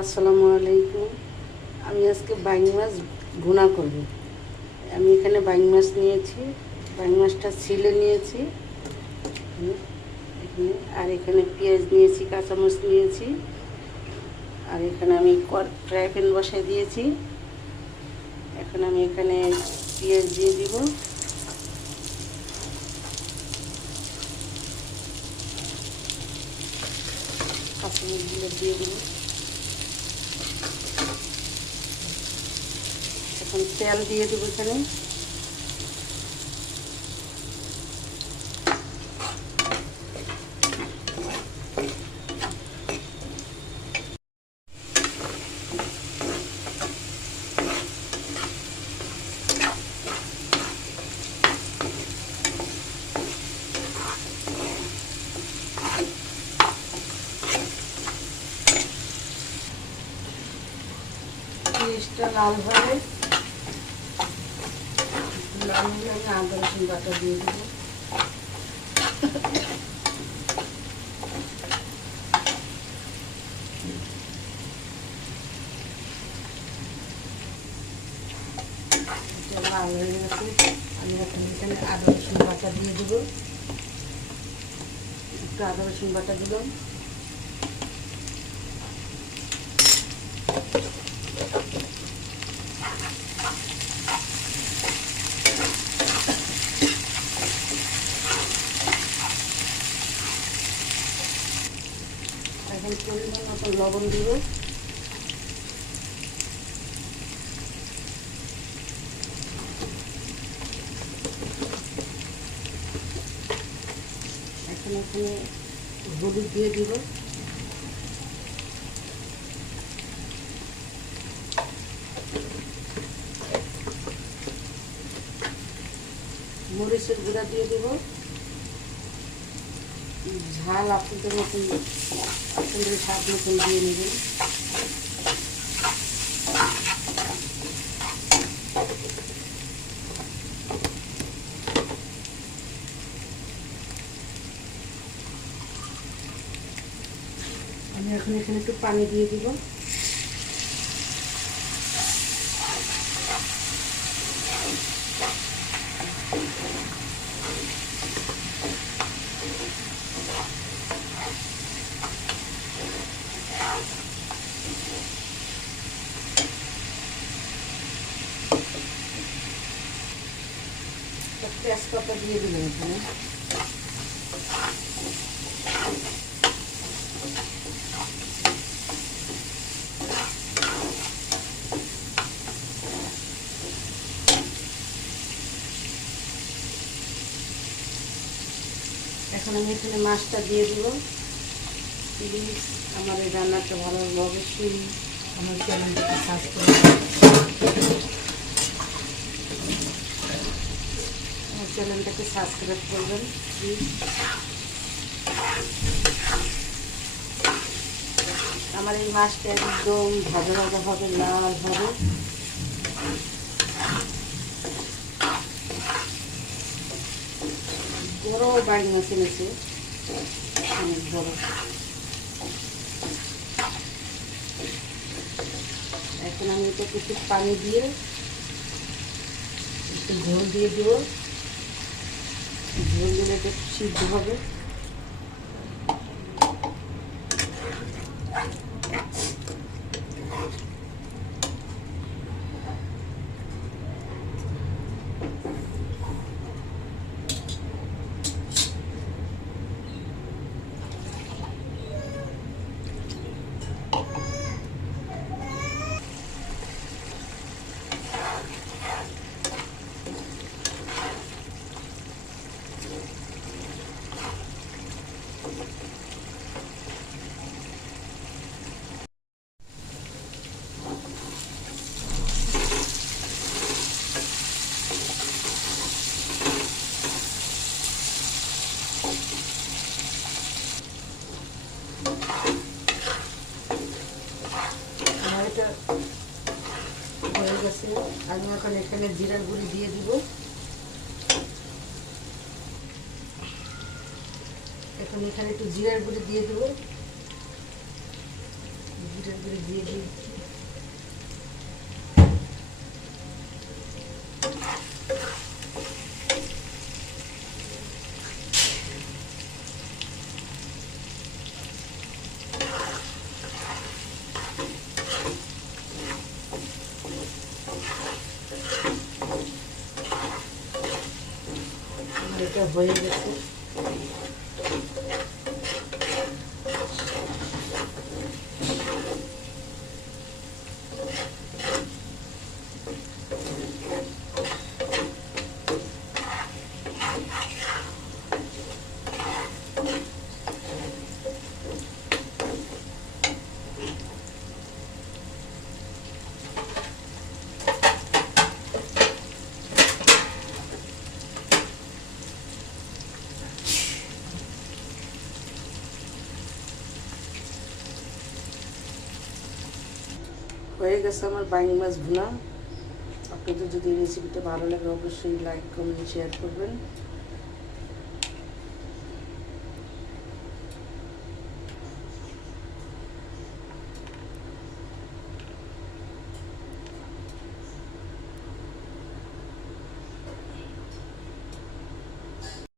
আসসালামু আলাইকুম। আমি আজকে বাইং মাছ ভুনা করব। আমি এখানে বাইং মাছ নিয়েছি, বাইং মাছটা ছিলে নিয়েছি এখানে, আর এখানে পেঁয়াজ নিয়েছি, কাঁচামরিচ নিয়েছি, আর এখানে আমি ফ্রাই প্যান বসাই দিয়েছি। এখন আমি এখানে পেঁয়াজ দিয়ে দিব, কাঁচামরিচগুলো দিয়ে দেব। এখন তেল দিয়ে দেবো এখানে। পেঁয়াজটা লাল হলে আমি আদা রসুন বাটা দিয়ে দেবো। লাল হয়ে গেছে, আমি এখন এখানে আদা রসুন বাটা দিয়ে দেবো। একটু আদা রসুন বাটা দিলাম। এখন পরিমাণ মতো লবণ দিব। এখন এখানে হলুদ দিয়ে দিব। মরিচের গুঁড়া দিয়ে দেব। ঝাল আপনাদের মতন, আপনাদের স্বাদ মতন দিয়ে নেবেন। আমি এখন এখানে একটু পানি দিয়ে দিব। তেজপাতা দিয়ে দিলাম এখানে। এখন আমি এখানে মাছটা দিয়ে দিব। প্লিজ আমার এই রান্নাটা ভালো লাগলে অবশ্যই আমার চ্যানেলটাকে সাবস্ক্রাইব করবেন প্লিজ। আমার এই মাছটা একদম ভাজা ভাজা হবে, লাল হবে। বড় বাইং মাছ এনেছে, অনেক বড়। এখন আমি এটা কিছু পানি দিয়ে একটু ঝোল দিয়ে দেবো। ঝোল দিলে এটা সিদ্ধ হবে। হয়ে গেছে, আমি এখন এখানে জিরার গুঁড়ি দিয়ে দিব। এখন এখানে একটু জিরার গুঁড়ি দিয়ে দেবো। জিরার করে দিয়ে দিয়েছি। এটা হয়ে গেছে। হয়ে গেছে আমার বাইং মাছ ভুনা। আপনাদের যদি রেসিপিটা ভালো লাগে অবশ্যই লাইক কমেন্ট শেয়ার করবেন।